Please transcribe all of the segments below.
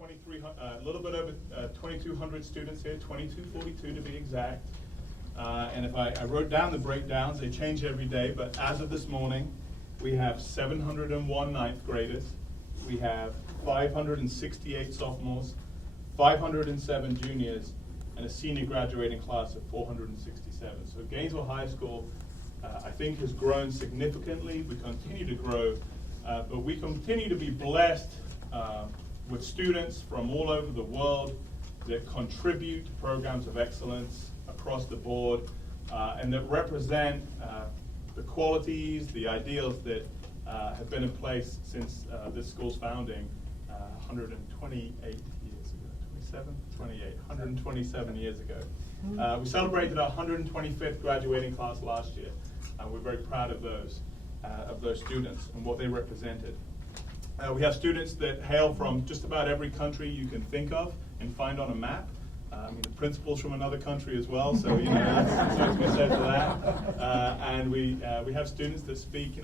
a little bit over 2,200 students here, 2,242 to be exact. And if I wrote down the breakdowns, they change every day, but as of this morning, we have 701 ninth graders, we have 568 sophomores, 507 juniors, and a senior graduating class of 467. So Gainesville High School, I think, has grown significantly. We continue to grow, but we continue to be blessed with students from all over the world that contribute to programs of excellence across the board, and that represent the qualities, the ideals that have been in place since this school's founding 128 years ago, 127 years ago. We celebrated our 125th graduating class last year, and we're very proud of those students and what they represented. We have students that hail from just about every country you can think of and find on a map. The principal's from another country as well, so that's something to be said for that. And we have students that speak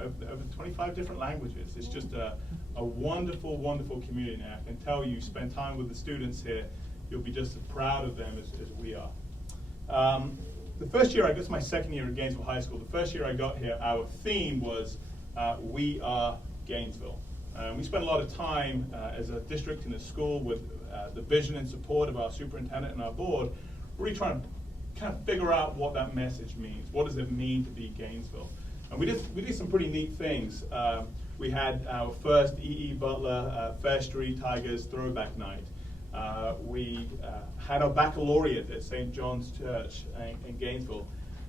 over 25 different languages. It's just a wonderful, wonderful community. Now, I can tell you, spend time with the students here, you'll be just as proud of them as we are. The first year, I guess my second year at Gainesville High School, the first year I got here, our theme was We Are Gainesville. We spent a lot of time as a district and a school with the vision and support of our superintendent and our board, really trying to kind of figure out what that message means. What does it mean to be Gainesville? And we did some pretty neat things. We had our first E.E. Butler Fair Street Tigers throwback night. We had our baccalaureate at St. John's Church in Gainesville.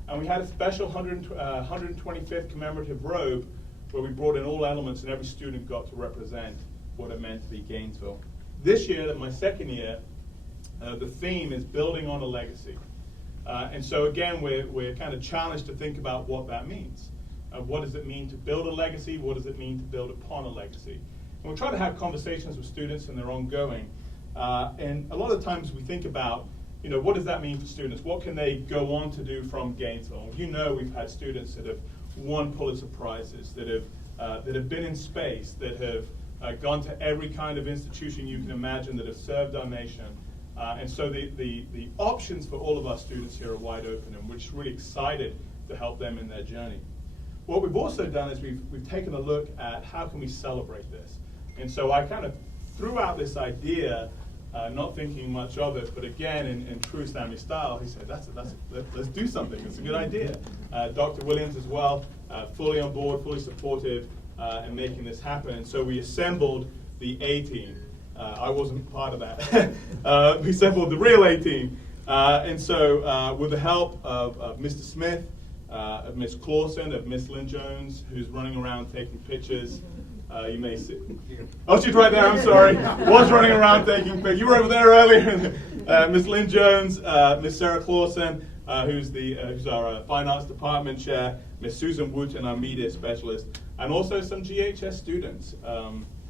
And we had a special 125th commemorative robe where we brought in all elements and every student got to represent what it meant to be Gainesville. This year, my second year, the theme is building on a legacy. And so again, we're kind of challenged to think about what that means. What does it mean to build a legacy? What does it mean to build upon a legacy? And we'll try to have conversations with students, and they're ongoing. And a lot of times we think about, what does that mean for students? What can they go on to do from Gainesville? We've had students that have won Pulitzer Prizes, that have been in space, that have gone to every kind of institution you can imagine, that have served our nation. And so the options for all of our students here are wide open, and we're just really excited to help them in their journey. What we've also done is we've taken a look at how can we celebrate this. And so I kind of threw out this idea, not thinking much of it, but again, in true Sammy style, he said, let's do something. It's a good idea. Dr. Williams as well, fully on board, fully supportive in making this happen. And so we assembled the A-team. I wasn't part of that. We assembled the real A-team. And so with the help of Mr. Smith, of Miss Clausen, of Miss Lynn Jones, who's running around taking pictures. You may see. Oh, she's right there. I'm sorry. Was running around taking pictures. You were over there earlier. Miss Lynn Jones, Miss Sarah Clausen, who's our Fine Arts Department chair, Miss Susan Wooten, our media specialist, and also some GHS students.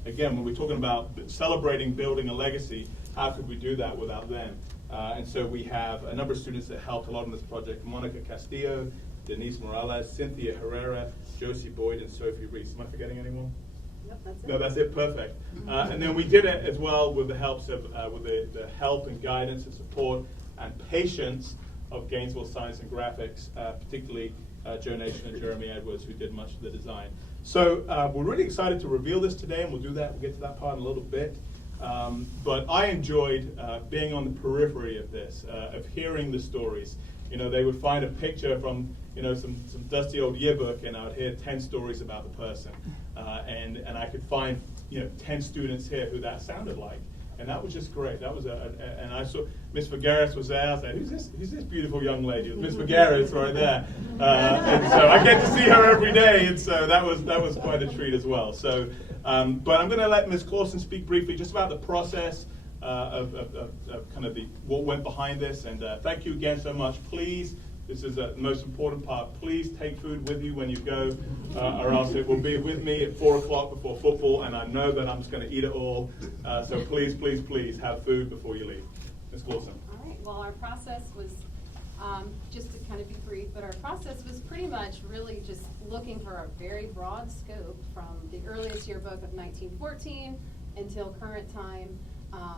Again, when we're talking about celebrating building a legacy, how could we do that without them? And so we have a number of students that helped a lot in this project: Monica Castillo, Denise Morales, Cynthia Herrera, Josie Boyd, and Sophie Reese. Am I forgetting anyone? Nope, that's it. No, that's it. Perfect. And then we did it as well with the help the help and guidance and support and patience of Gainesville Science and Graphics, particularly Joe Nation and Jeremy Edwards, who did much of the design. So we're really excited to reveal this today, and we'll do that. We'll get to that part in a little bit. But I enjoyed being on the periphery of this, of hearing the stories. They would find a picture from some dusty old yearbook, and I would hear 10 stories about the person, and I could find 10 students here who that sounded like, and that was just great. That was and I saw Miss Figueres was there. I said, "Who's this beautiful young lady?" It was Miss Figueres right there, and so I get to see her every day, and so that was quite a treat as well. So, but I'm going to let Miss Clausen speak briefly just about the process. Of kind of what went behind this, and thank you again so much. Please, this is the most important part. Please take food with you when you go, or else it will be with me at 4 o'clock before football, and I know that I'm just going to eat it all. So please, please, please have food before you leave. Ms. Clausen. All right. Well, our process was just to kind of be brief, but our process was pretty much really just looking for a very broad scope from the earliest yearbook of 1914 until current time.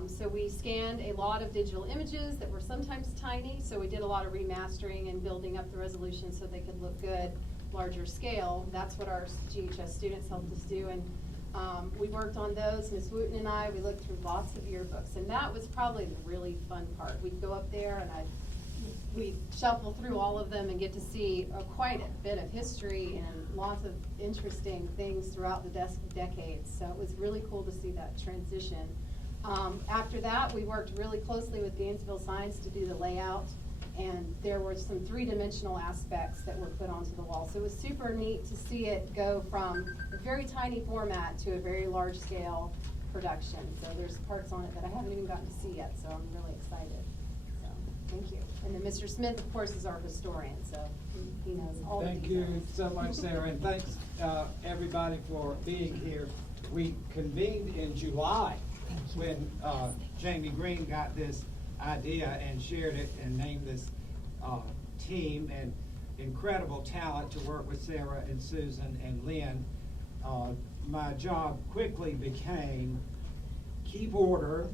So we scanned a lot of digital images that were sometimes tiny, so we did a lot of remastering and building up the resolution so they could look good, larger scale. That's what our GHS students helped us do, and we worked on those, Ms. Wooten and I. We looked through lots of yearbooks, and that was probably the really fun part. We'd go up there and we'd shuffle through all of them and get to see quite a bit of history and lots of interesting things throughout the decades. So it was really cool to see that transition. After that, we worked really closely with Gainesville Science to do the layout, and there were some three-dimensional aspects that were put onto the wall. So it was super neat to see it go from a very tiny format to a very large-scale production. So there's parts on it that I haven't even gotten to see yet, so I'm really excited. So thank you. And then Mr. Smith, of course, is our historian, so he knows all the Thank details. you so much, Sarah, and thanks everybody for being here. We convened in July when Jamie Green got this idea and shared it and named this team, and incredible talent to work with Sarah and Susan and Lynn. My job quickly became keep order,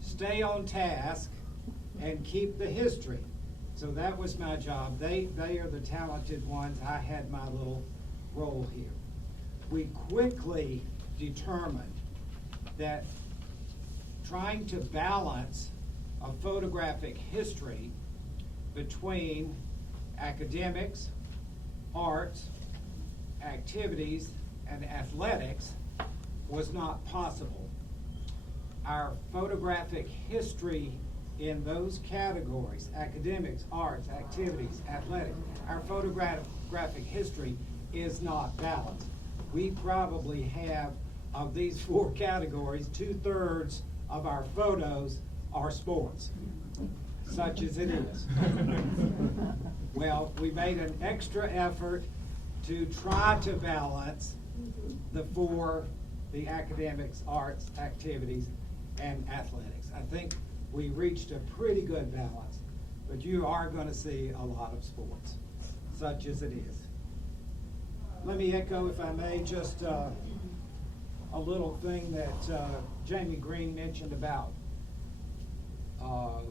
stay on task, and keep the history. So that was my job. They are the talented ones. I had my little role here. We quickly determined that trying to balance a photographic history between academics, arts, activities, and athletics was not possible. Our photographic history in those categories, academics, arts, activities, athletics, our photographic history is not balanced. We probably have, of these four categories, 2/3 of our photos are sports, such as it is. Well, we made an extra effort to try to balance the academics, arts, activities, and athletics. I think we reached a pretty good balance, but you are going to see a lot of sports, such as it is. Let me echo, if I may, just a little thing that Jamie Green mentioned about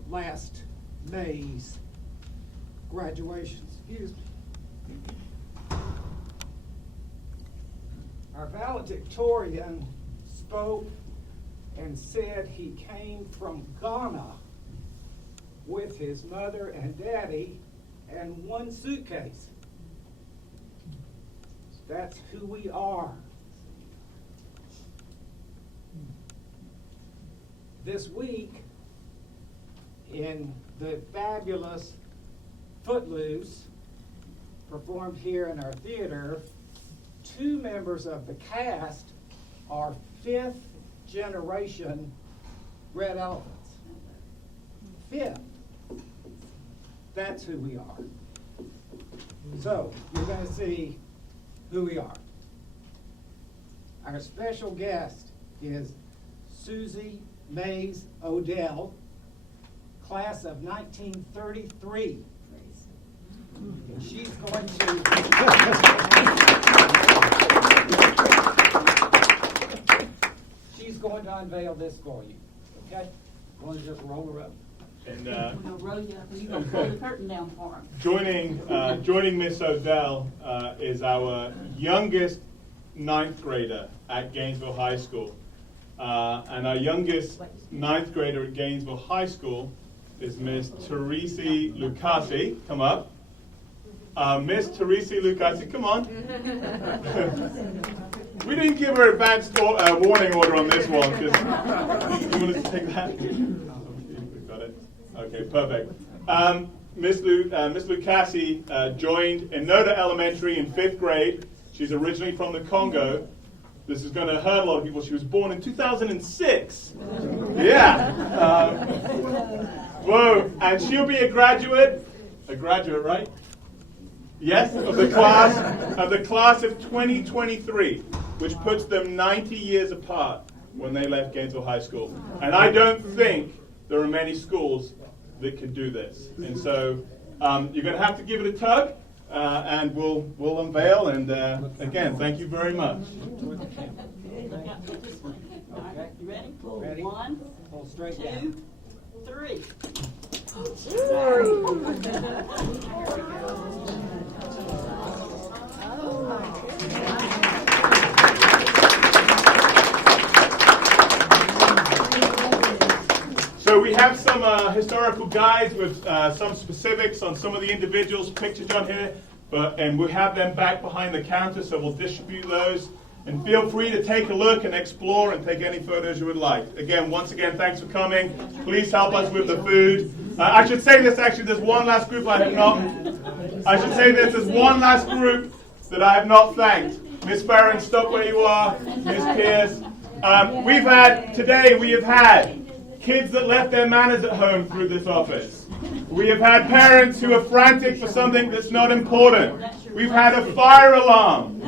last May's graduation. Excuse me. Our valedictorian spoke and said he came from Ghana with his mother and daddy and one suitcase. That's who we are. This week, in the fabulous Footloose, performed here in our theater, 2 members of the cast are 5th generation red elephants. 5th. That's who we are. So, you're going to see who we are. Our special guest is Susie Mays Odell, class of 1933. And she's going to unveil this for you. Okay? You want to just roll her up? And We're gonna roll you up and you're gonna pull the curtain down for him. joining Miss Odell is our youngest 9th grader at Gainesville High School. And our youngest 9th grader at Gainesville High School is Miss Teresi Lucasi. Come up. Miss Teresi Lucasi, come on. We didn't give her a bad warning order on this one, because you want us to take that? We've got it. Okay, perfect. Miss Lucasi joined Enoda Elementary in 5th grade. She's originally from the Congo. This is going to hurt a lot of people. She was born in 2006. Yeah. Whoa. And she'll be a graduate. A graduate, right? Yes, of the class of 2023, which puts them 90 years apart when they left Gainesville High School. And I don't think there are many schools that could do this. And so you're going to have to give it a tug, and we'll unveil. And again, thank you very much. Look out for this one. All right. You ready? Pull. Ready? 1, Pull straight 2, down. 3. So we have some historical guides with some specifics on some of the individuals pictured on here, and we have them back behind the counter, so we'll distribute those. And feel free to take a look and explore and take any photos you would like. Again, once again, thanks for coming. Please help us with the food. I should say this, actually, there's one last group I have not. I should say this, there's one last group that I have not thanked. Miss Farron, stop where you are. Miss Pierce. Today we have had kids that left their manners at home through this office. We have had parents who are frantic for something that's not important. We've had a fire alarm.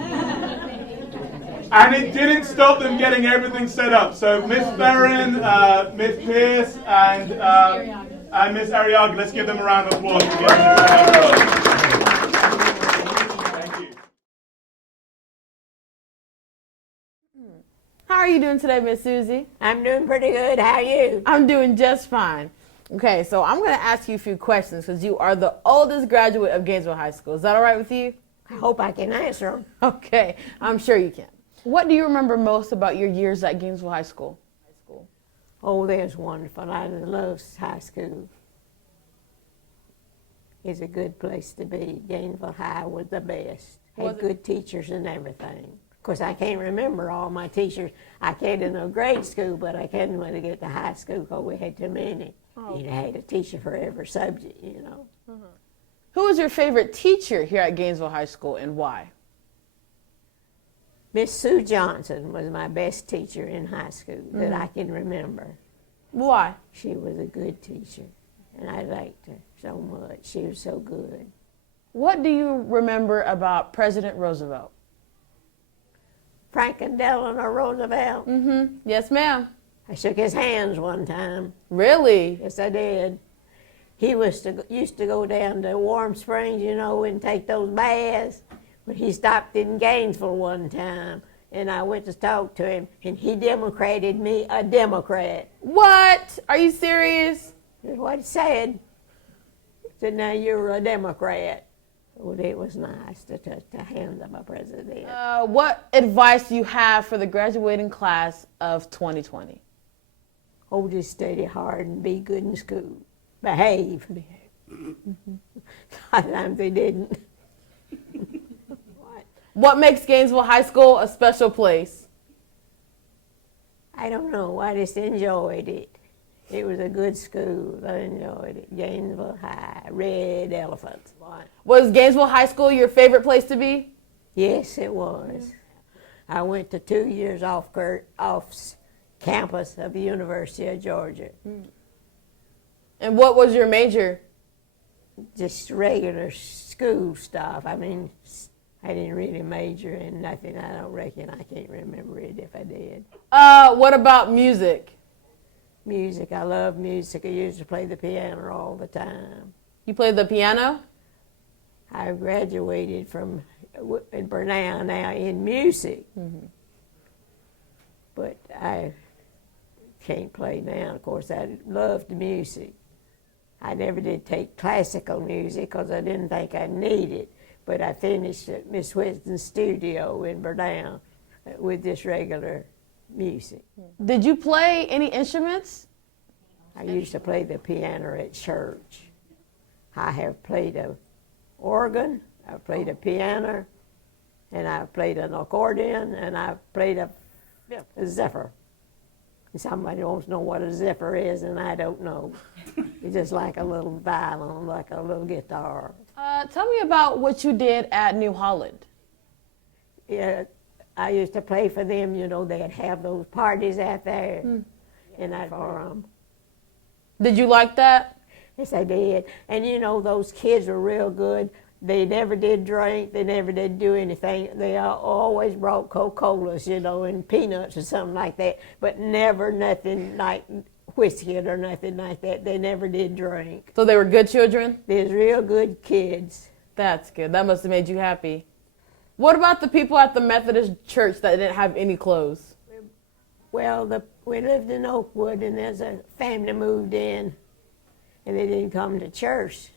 And it didn't stop them getting everything set up. So Miss Farron, Miss Pierce, and Miss Arriaga, let's give them a round of applause. Thank you. How are you doing today, Miss Susie? I'm doing pretty good. How are you? I'm doing just fine. Okay, so I'm going to ask you a few questions because you are the oldest graduate of Gainesville High School. Is that all right with you? I hope I can answer them. Okay, I'm sure you can. What do you remember most about your years at Gainesville High School? Oh, that's wonderful. I love high school. It's a good place to be. Gainesville High was the best. Had good teachers and everything. Of course, I can't remember all my teachers. I can't in no grade school, but I can when I get to high school because we had too many. Oh. You had a teacher for every subject, you know. Who was your favorite teacher here at Gainesville High School and why? Miss Sue Johnson was my best teacher in high school that I can remember. Why? She was a good teacher, and I liked her so much. She was so good. What do you remember about President Roosevelt? Franklin Delano Roosevelt. Yes, ma'am. I shook his hands one time. Really? Yes, I did. He used to go down to Warm Springs, you know, and take those baths. But he stopped in Gainesville one time, and I went to talk to him, and he democrated me a Democrat. What? Are you serious? That's what he said. He said, now you're a Democrat. Well, it was nice to touch the hand of a president. What advice do you have for the graduating class of 2020? Oh, just study hard and be good in school. Behave. Sometimes they didn't. What makes Gainesville High School a special place? I don't know. I just enjoyed it. It was a good school. I enjoyed it. Gainesville High, Red Elephants. Was Gainesville High School your favorite place to be? Yes, it was. I went to 2 years off campus of the University of Georgia. And what was your major? Just regular school stuff. I mean, I didn't really major in nothing. I don't reckon. I can't remember it if I did. What about music? Music. I love music. I used to play the piano all the time. You played the piano? I graduated from Bernal now in music. But I can't play now. Of course, I loved music. I never did take classical music because I didn't think I needed it. But I finished at Miss Winston's studio in Bernal with this regular music. Did you play any instruments? I used to play the piano at church. I have played an organ, I played a piano, and I played an accordion, and I played a zephyr. And somebody wants to know what a zephyr is, and I don't know. It's just like a little violin, like a little guitar. Tell me about what you did at New Holland. Yeah, I used to play for them. You know, they'd have those parties out there, and I'd for them. Did you like that? Yes, I did. And you know, those kids were real good. They never did drink. They never did do anything. They always brought Coca-Colas, you know, and peanuts or something like that, but never nothing like whiskey or nothing like that. They never did drink. So they were good children? They was real good kids. That's good. That must have made you happy. What about the people at the Methodist church that didn't have any clothes? Well, we lived in Oakwood, and there's a family moved in, and they didn't come to church.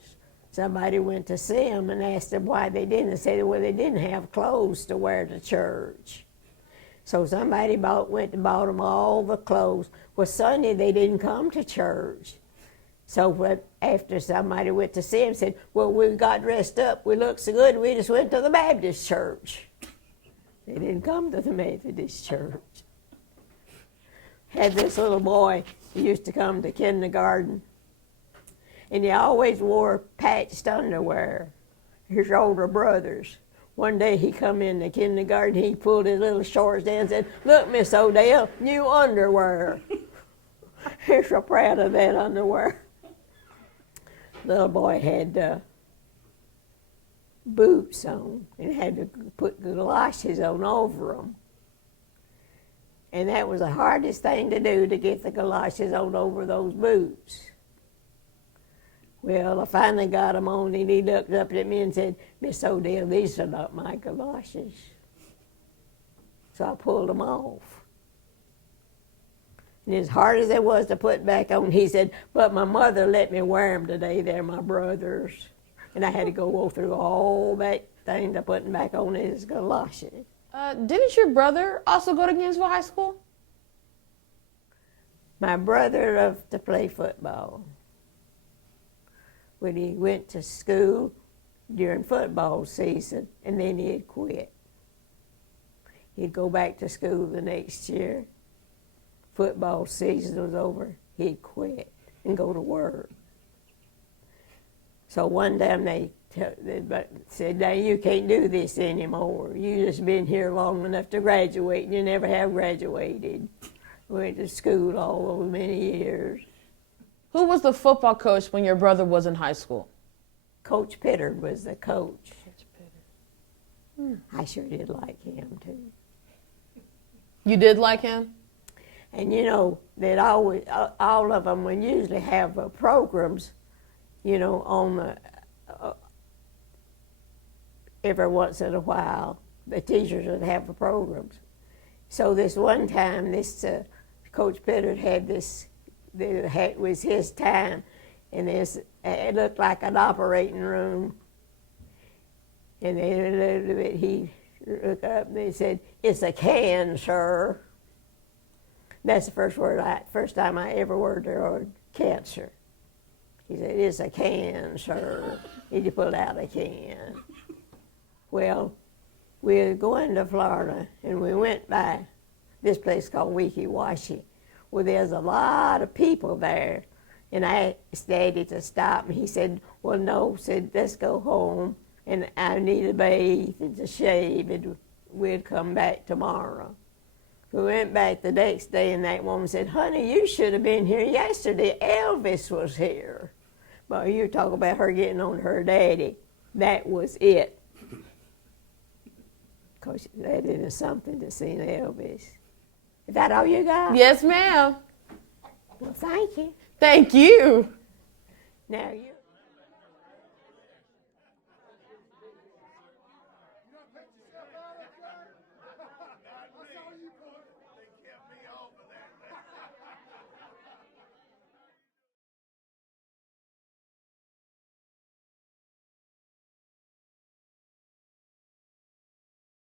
Somebody went to see them and asked them why they didn't. They said, well, they didn't have clothes to wear to church. So somebody went and bought them all the clothes. Well, Sunday they didn't come to church. So after somebody went to see them, said, well, we got dressed up. We looked so good, we just went to the Baptist church. They didn't come to the Methodist church. Had this little boy, he used to come to kindergarten, and he always wore patched underwear, his older brothers. One day he come in the kindergarten, he pulled his little shorts down and said, look, Miss Odell, new underwear. He's so proud of that underwear. Little boy had boots on and had to put galoshes on over them. And that was the hardest thing to do, to get the galoshes on over those boots. Well, I finally got them on, and he looked up at me and said, Miss Odell, these are not my galoshes. So I pulled them off. And as hard as it was to put back on, he said, but my mother let me wear them today. They're my brother's. And I had to go through all that thing to putting back on his galoshes. Didn't your brother also go to Gainesville High School? My brother loved to play football. When he went to school during football season, and then he'd quit. He'd go back to school the next year. Football season was over, he'd quit and go to work. So one time they said, now you can't do this anymore. You just been here long enough to graduate, and you never have graduated. Went to school all those many years. Who was the football coach when your brother was in high school? Coach Pittard was the coach. I sure did like him too. You did like him? And you know, that always, all of them would usually have programs, you know, on the, every once in a while, the teachers would have the programs. So this one time, this Coach Pittard had this, it was his time, and it looked like an operating room. And he looked up and they said, it's a can, sir. That's the first time I ever heard the word cancer. He said, it's a can, sir. He pulled out a can. Well, we were going to Florida, and we went by this place called Weeki Wachee. Well, there's a lot of people there. And I asked Daddy to stop, and he said, well, no, said, let's go home, and I need a bathe and to shave, and we'd come back tomorrow. We went back the next day, and that woman said, honey, you should have been here yesterday. Elvis was here. Well, you talk about her getting on her daddy. That was it. Because that is something to see Elvis. Is that all you got? Yes, ma'am. Well, thank you. Thank you. Now you.